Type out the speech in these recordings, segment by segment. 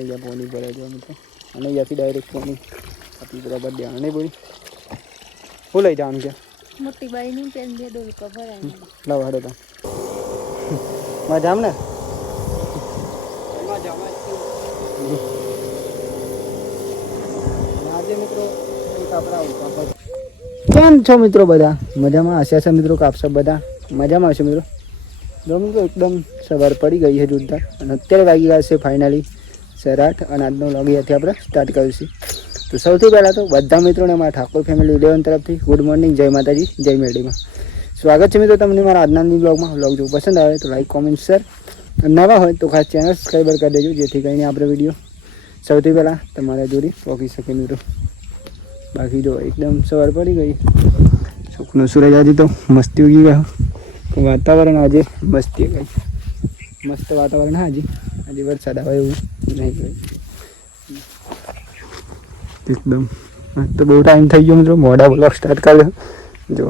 pony ભરાય જો મિત્રો અને અહીંયાથી ડાયરેક્ટ પોની આપણી બરાબર ધ્યાન નહીં બોલી શું લઈ જવાનું છે મોટી બાઈની પેન બે ડોલકો ભરાય લાવ હાડો તો મજામ ને આજે મિત્રો કેમ છો મિત્રો બધા મજામાં હશે છે મિત્રો કાપશો બધા મજામાં હશે મિત્રો જો મિત્રો એકદમ સવાર પડી ગઈ છે જોરદાર અને અત્યારે વાગી ગયા છે ફાઇનલી 8:30 અને આજનો વ્લોગ અહીંયાથી આપણે સ્ટાર્ટ કરીશું તો સૌથી પહેલાં તો બધા મિત્રોને મારા ઠાકોર ફેમિલી 11 તરફથી ગુડ મોર્નિંગ જય માતાજી જય મેરડીમાં સ્વાગત છે મિત્રો તમને મારા આજના બ્લોગમાં વ્લોગ જો પસંદ આવે તો લાઈક કોમેન્ટ શેર નવા હોય તો ખાસ ચેનલ સબસ્ક્રાઈબર કરી દેજો જેથી કરીને આપણે વિડીયો સૌથી પહેલાં તમારા જોડી પહોંચી શકે મિત્રો બાકી જો એકદમ સવાર પડી ગઈ સુખનો સૂરજ આજે તો મસ્તી ઉગી ગયો વાતાવરણ આજે મસ્તી ગઈ મસ્ત વાતાવરણ આજે આજે વરસાદ આવે એવું નહીં ગયું એકદમ તો બહુ ટાઈમ થઈ ગયો મિત્રો મોડા બ્લોગ સ્ટાર્ટ કર્યો જો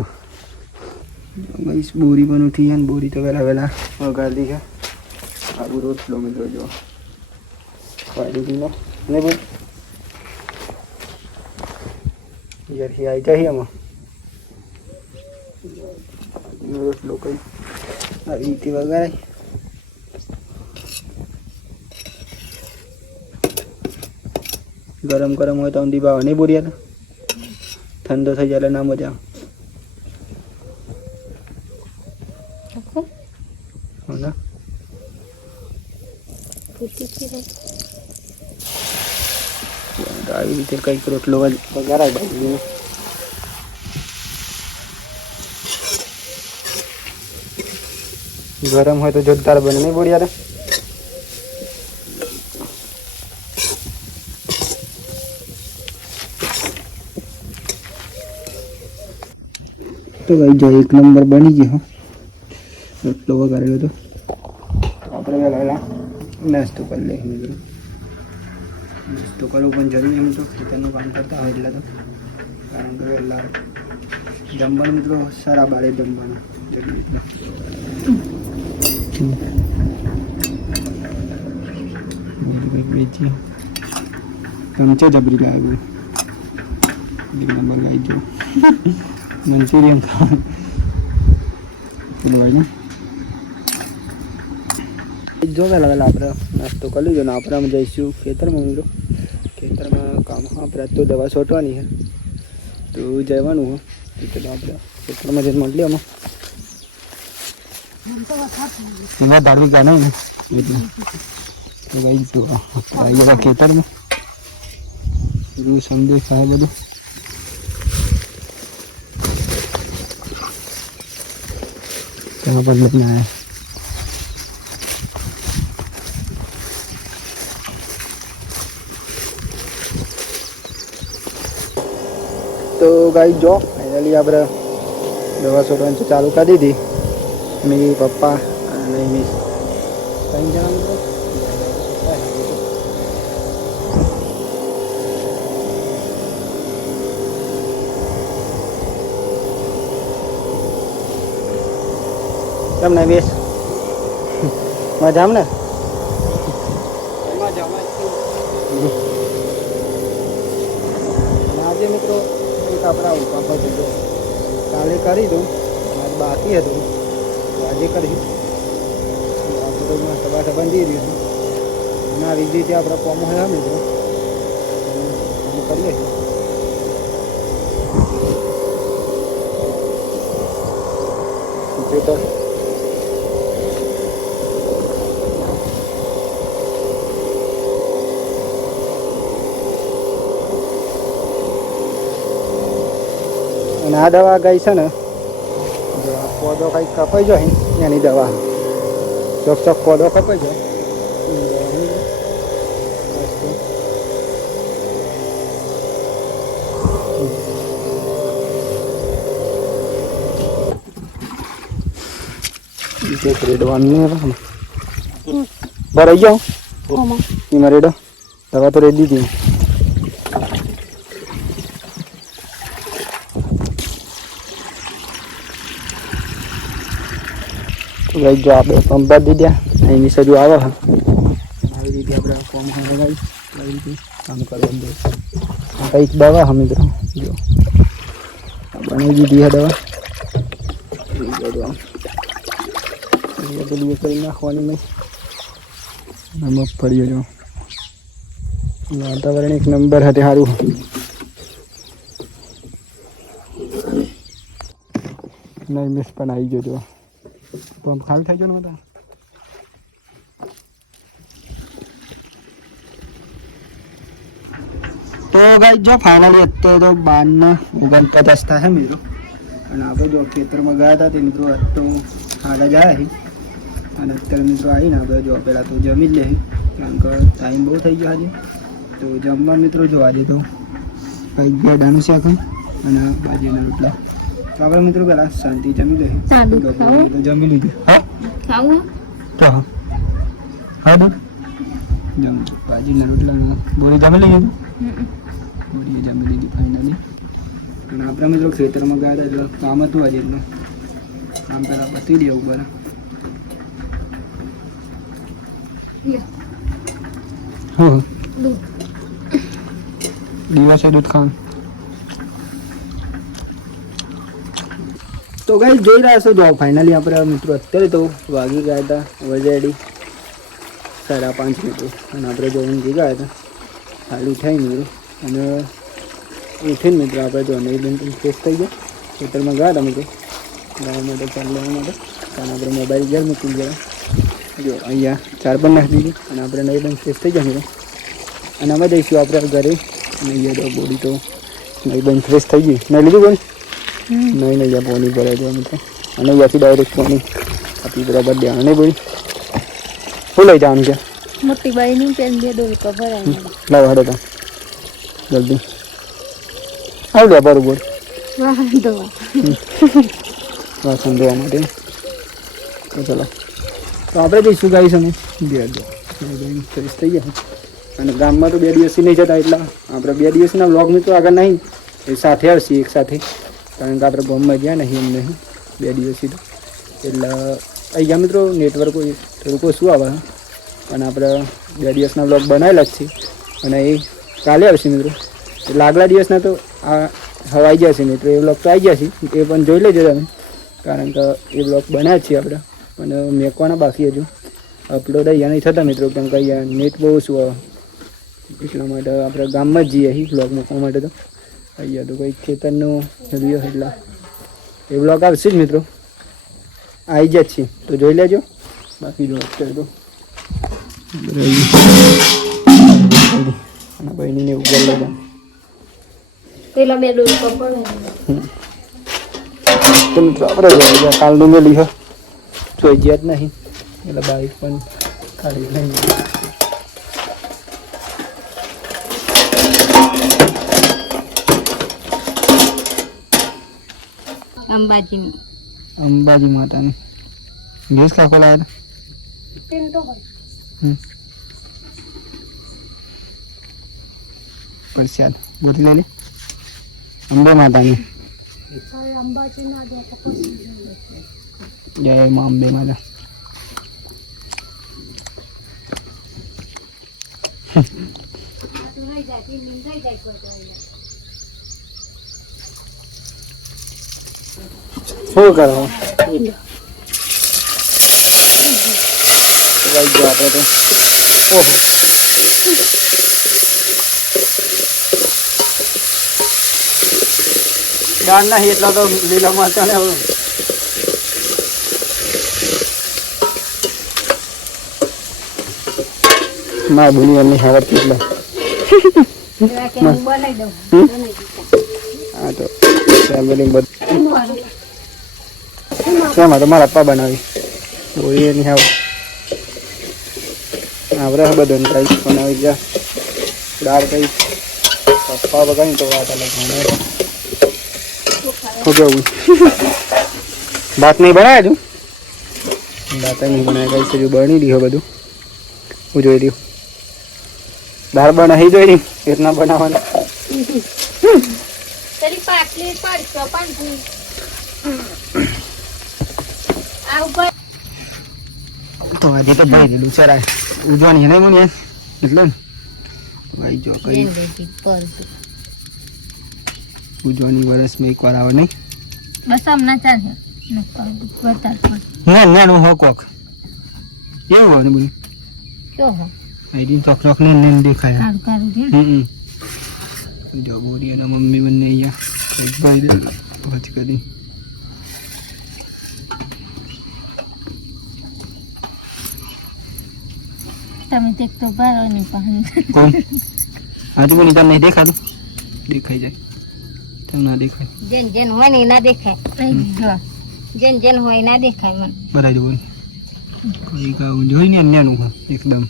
બોરી પણ ઉઠી છે ને બોરી તો વહેલા વગાડી છે આવું રોટલો મિત્રો જો ક્વોલિટીનો ને ભાઈ યારથી આવી જાય આમાં રોટલો કઈ આવી રીતે વગાડાય ગરમ ગરમ હોય તો ઊંધી ભાવ નહીં બોરી હતા ઠંડો થઈ જાય એટલે ના મજા આવે આવી રીતે કંઈક રોટલો વગાડાય બાજુ ગરમ હોય તો જોરદાર બને નહીં બોરિયા તો ભાઈ જો એક નંબર બની ગયો રોટલો વગાડેલો તો આપણે વહેલા નાસ્તો કરી લઈએ મિત્રો નાસ્તો કરવો પણ જરૂરી મિત્રો ખેતરનું કામ કરતા હોય એટલે તો કારણ કે વહેલા જમવાનું મિત્રો સારા બાળે જમવાનું જરૂરી બીજી ચમચે જબરી લાવ્યું એક નંબર લાવી જો મંચુરિયન ખાવાનું જો વહેલા આપણે નાસ્તો કરી લીધો ને આપણે જઈશું ખેતરમાં મિત્રો ખેતરમાં કામ આપણે તો દવા છોટવાની છે તો જવાનું હોય તો ચલો આપણે ખેતરમાં જઈને મળીએ આમાં એમાં ધાર્મિક ગાના ને તો ભાઈ તો આવી ગયા ખેતરમાં રૂ સંદેશ થાય બધું ત્યાં પર લઈને આવ્યા તો ગાઈ જો ફાઇનલી આપણે દવા છોડવાની ચાલુ કરી દીધી મેં પપ્પા અને મિસ 3 જણા મિત્રો કેમ નહીં બેસ મજામાં ને આજે મિત્રો એક આપણા ઉપાપા દીધો કાલે કરી દઉં મારે બાકી હતું તો આજે કરી સભા બંધી રહ્યું છે અને આવી રીતે આપણે કોમ હોય મિત્રો કામ કરીએ છીએ અને આ દવા ગઈ છે ને જો આ પોદો કંઈક કપાઈ જાય એની દવા ચોક પોદો કપાઈ જાય રેડવાનું ભરાઈ જાઓ એમાં રેડો દવા તો રેડી હતી ભાઈ જો આપણે પંપ ભરી દીધા અહીં મિસ હજુ આવે આવી રીતે અહીંથી આપણે ફોર્મ લગાવી કઈ રીતે કામ કરવાનું દે કંઈક દવા હા મિત્રો જો બનાવી દીધી છે દવા પેલી કરી નાખવાની મેં મગફળીઓ જો વાતાવરણ એક નંબર હતી સારું નહીં મિસ પણ આવી ગયો જો પંપ ખાલી થઈ ગયો ને બધા તો ગાઈસ જો ફાઇનલી અત્યારે તો 12:49 થાય છે મિત્રો અને આપણે જો ખેતરમાં ગયા હતા તે મિત્રો આજ તો હાડા જાય છે અને અત્યારે મિત્રો આવીને આપણે જો પહેલાં તો જમી જ લે કારણ કે ટાઈમ બહુ થઈ ગયો આજે તો જમવા મિત્રો જો આજે તો કંઈક ગેડાનું શાક અને બાજરીના રોટલા તો આપણે મિત્રો પહેલાં શાંતિ જમી લે જમી લીધું હા તો હા જમ બાજરીના રોટલા બોરી જમી લઈએ બોરીએ જમી લીધી ફાઇનલી અને આપણે મિત્રો ખેતરમાં ગયા હતા એટલે કામ હતું આજે એટલું કામ પહેલાં બતાવી દે ઉપર દિવસે દૂધ ખાવાનું તો ગાઈસ જોઈ રહ્યા છો જો ફાઇનલી આપણે મિત્રો અત્યારે તો વાગી ગયા હતા ઓલરેડી 5:30 મિત્રો અને આપણે જો ઊંઘી ગયા હતા ખાલી થઈ મિત્રો અને ઉઠીને મિત્રો આપણે જો નહીં ફ્રેશ થઈ ગયા ખેતરમાં ગયા હતા મિત્રો ગાવા માટે ચાલ લેવા માટે કારણ આપણે મોબાઈલ ઘેર મૂકી ગયા જો અહીંયા 4 પણ નાખી દીધી અને આપણે નહીં બંધ ફ્રેશ થઈ ગયા મિત્રો અને અમે જઈશું આપણે ઘરે અને અહીંયા તો બોડી તો નહીં બંધ ફ્રેશ થઈ ગઈ નહીં લીધું બંધ નહીં અહીંયા પોની ભરાઈ જાય મિત્રો અને અહીંયાથી ડાયરેક્ટ પોની આપી બરાબર દેવાનું નહીં બોલી શું લઈ જવાનું છે મોટી બાઈનું પેન 2 ડોલકા ભરાય લાવ હાડો તા જલ્દી આવ લે બરોબર વાહન ધોવા વાસણ ધોવા માટે તો ચલો તો આપણે જઈશું ગાઈશ અમે ઘેર જો ફ્રેશ થઈ ગયા અને ગામમાં તો 2 દિવસથી નહીં જતા એટલે આપણે 2 દિવસના વ્લોગ મિત્રો આગળ નહીં એ સાથે આવશે એક સાથે કારણ કે આપણે ગામમાં ગયા નહીં એમ નહીં 2 દિવસથી તો એટલે અહીંયા મિત્રો નેટવર્ક થોડુંક ઓછું આવે અને આપણે 2 દિવસના વ્લોગ બનાવેલા જ છે અને એ કાલે આવશે મિત્રો એટલે આગલા દિવસના તો આ હવાઈ જશે મિત્રો એ વ્લોગ તો આવી જશે એ પણ જોઈ લેજો તમે કારણ કે એ વ્લોગ બનાવ્યા છીએ આપણે પણ મેકવાના બાકી હજુ અપલોડ અહીંયા નહીં થતા મિત્રો કેમ કે અહીંયા નેટ બહુ ઓછું આવે એટલા માટે આપણે ગામમાં જ જઈએ અહીં વ્લોગ મૂકવા માટે તો અહીંયા તો કંઈક ખેતરનું રહ્યો એટલે એ વ્લોગ આવશે જ મિત્રો આવી જ છે તો જોઈ લેજો બાકી જો અત્યારે તો અને બહેનીને ઉપર લઈ જાઉં પેલા 2 ડોલકા ભરાય તો મિત્રો આપણે જોઈએ કાલનું મેલી હ જોઈ જ્યાં જ નહીં એટલે બાઈક પણ કાઢી નહીં અંબાજી માતાની ગેસ કાકો લાવ્યા પ્રસાદ બોલી લઈ લે અંબે માતાની જય મા અંબે માતા શું કરો આપણે તો ઓહો દાળ નહીં એટલા તો લીલા મરચા ને મારા ભૂની હાલત એટલે હા તો ફેમિલી બધું શેમાં તો મારા પપ્પા બનાવી બોરી એની હાવ આપણે બધું કંઈક બનાવી ગયા દાળ કંઈક પપ્પા બગાડી તો વાત અલગ કેવું ભાત નહીં બનાવ્યા તું ભાત નહીં બનાવ્યા કઈ હજુ બની રહ્યો બધું હું જોઈ રહ્યું દાળ બનાવી જોઈ રહી એટલા બનાવવાના તો આજે તો ભાઈ દીધું ચરાય ઉજવાની નહીં મને એટલે ને ભાઈ જો કઈ ઉજવણી વર્ષમાં એકવાર આવે નહીં બસ હમણાં ચાલે ના ના નું હો કોક એવું આવે ને બધું કયો હો આઈડી ચોક ચોક ને દેખાય સારું સારું જો બોરી અને મમ્મી બંને અહીંયા કંઈક ભાઈ પહોંચ કરી તમે તે તો બારો નહીં પહન કોણ આજુ કોની તમને દેખાતું દેખાઈ જાય તમને ના દેખાય જેન જેન હોય ને ના દેખાય જેન જેન હોય ના દેખાય મને બરાબર બોલ કોઈ કાવું જોઈ ને અન્યનું એકદમ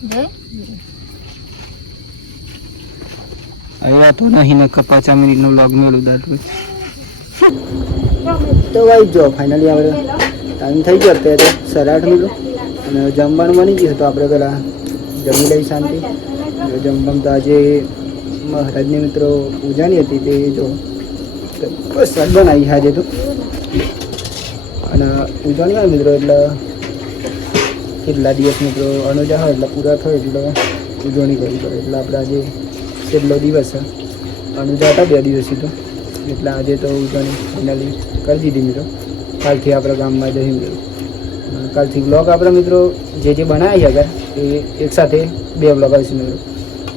આવ્યા તો નહીં ને 5 મિનિટનો વ્લોગ મેળું દાટું તો ભાઈ જો ફાઇનલી આપણે ટાઈમ થઈ ગયો અત્યારે 8:30 મિનિટ અને જમવાનું બની ગયું તો આપણે પેલા જમી લઈ શાંતિ જમવામાં તો આજે મહારાજની મિત્રો પૂજાની હતી તે જો પ્રસાદ બનાવી આજે તો અને પૂજાની હોય મિત્રો એટલે કેટલા દિવસ મિત્રો અનુજા હોય એટલે પૂરા થાય એટલે ઉજવણી કરવી પડે એટલે આપણે આજે છેલ્લો દિવસ અનુજા હતા 2 દિવસથી તો એટલે આજે તો ઉજવણી ફાઇનલી કરી દીધી મિત્રો કાલથી આપણા ગામમાં જઈ મિત્રો કાલથી બ્લોગ આપણા મિત્રો જે બનાવી આગળ એ એકસાથે 2 બ્લોગ આવીશું મિત્રો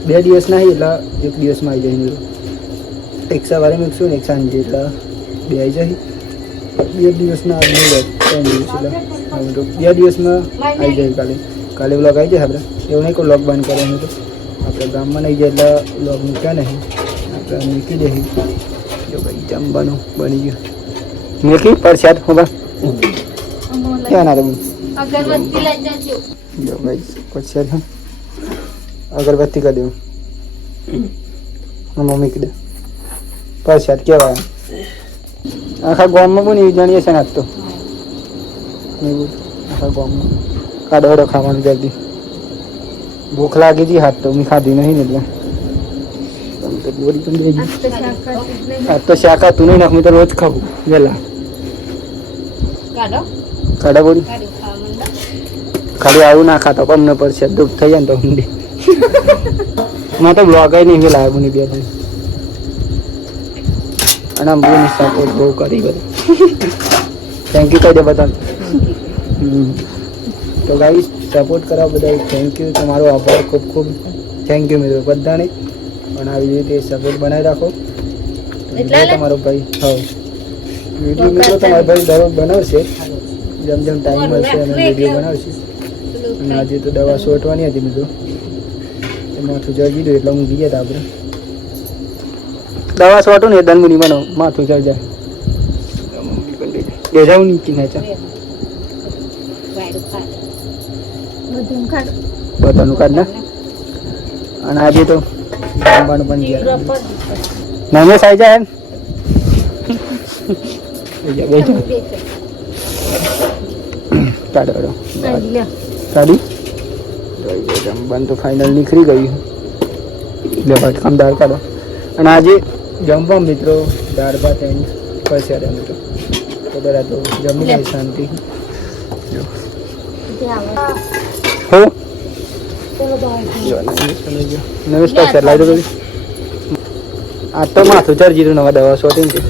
2 દિવસ નહીં એટલે 1 દિવસમાં આવી જાય મિત્રો એક સવારે મૂકશું ને એક સાંજે એટલે 2 આવી જાય 2 દિવસના 3 દિવસ એટલે મિત્રો 2 દિવસમાં આવી જાય કાલે બ્લોગ આવી જાય આપણે એવું નહીં કોઈ બ્લોગ બંધ કરે તો આપણે ગામમાં નહીં જાય એટલે બ્લોગ મૂક્યા નહીં આપણે મૂકી દઈએ જો ભાઈ જમવાનું બની ગયું મૂકી પ્રસાદ હોવા ક્યાં ના રહું અગરબત્તી લઈ જજો જો ભાઈ પ્રસાદ અગરબત્તી કરી દઉં મમ્મી કીધું પ્રસાદ કહેવાય આખા ગામમાં પણ એવી જાણીએ છે ને આજ તો આખા ગામમાં કાઢવાડો ખાવાનું જલ્દી ભૂખ લાગી હતી હાથ તો મેં ખાધી નહીં ને એટલે બોરી પણ દઈ આજ તો શાક હતું નહીં નાખ મેં તો રોજ ખાવું વહેલા કાઢા બોરી ખાલી આવું ના ખાતો પણ અમને પડશે દુઃખ થઈ જાય ને તો ઊંડી મેં તો બ્લોગ નહીં વહેલા આવ્યું નહીં 2 દિવસ અને આમ બહુ સપોર્ટ બહુ કરી બધું થેન્ક યુ કહી દે બધા તો ગાઈસ સપોર્ટ કરવા બધા થેન્ક યુ તમારો આભાર ખૂબ ખૂબ થેન્ક યુ મિત્રો બધાને અને આવી રીતે સપોર્ટ બનાવી રાખો તમારો ભાઈ હા વિડીયો મિત્રો તમારો ભાઈ દરરોજ બનાવશે જેમ જેમ ટાઈમ મળશે અને વિડીયો બનાવશે અને આજે તો દવા છોટવાની હતી મિત્રો માથું જઈ ગયું એટલે હું ગયા હતા આપણે દવા છોટું ને દનમુની બનાવ માથું ચડ જાય એ જાઉં નીચી ના ચા બધાનું કાઢ ના અને આજે તો જમવાનું પણ ગયા નમેશ આવી જાય કાઢો કાઢી જમવાનું તો ફાઇનલ નીકળી ગયું એટલે ભટકામ દાળ કાઢો અને આજે જમવા મિત્રો દાળ ભાત એની પ્રસાદ મિત્રો તો બધા તો જમી લે શાંતિ હો નમસ્કાર સર લાવી દો આ તો માથું ચડી જીરું નવા દવા શોટિંગ છે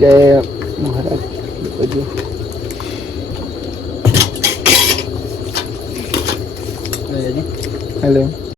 જય મહારાજ બધું હેલો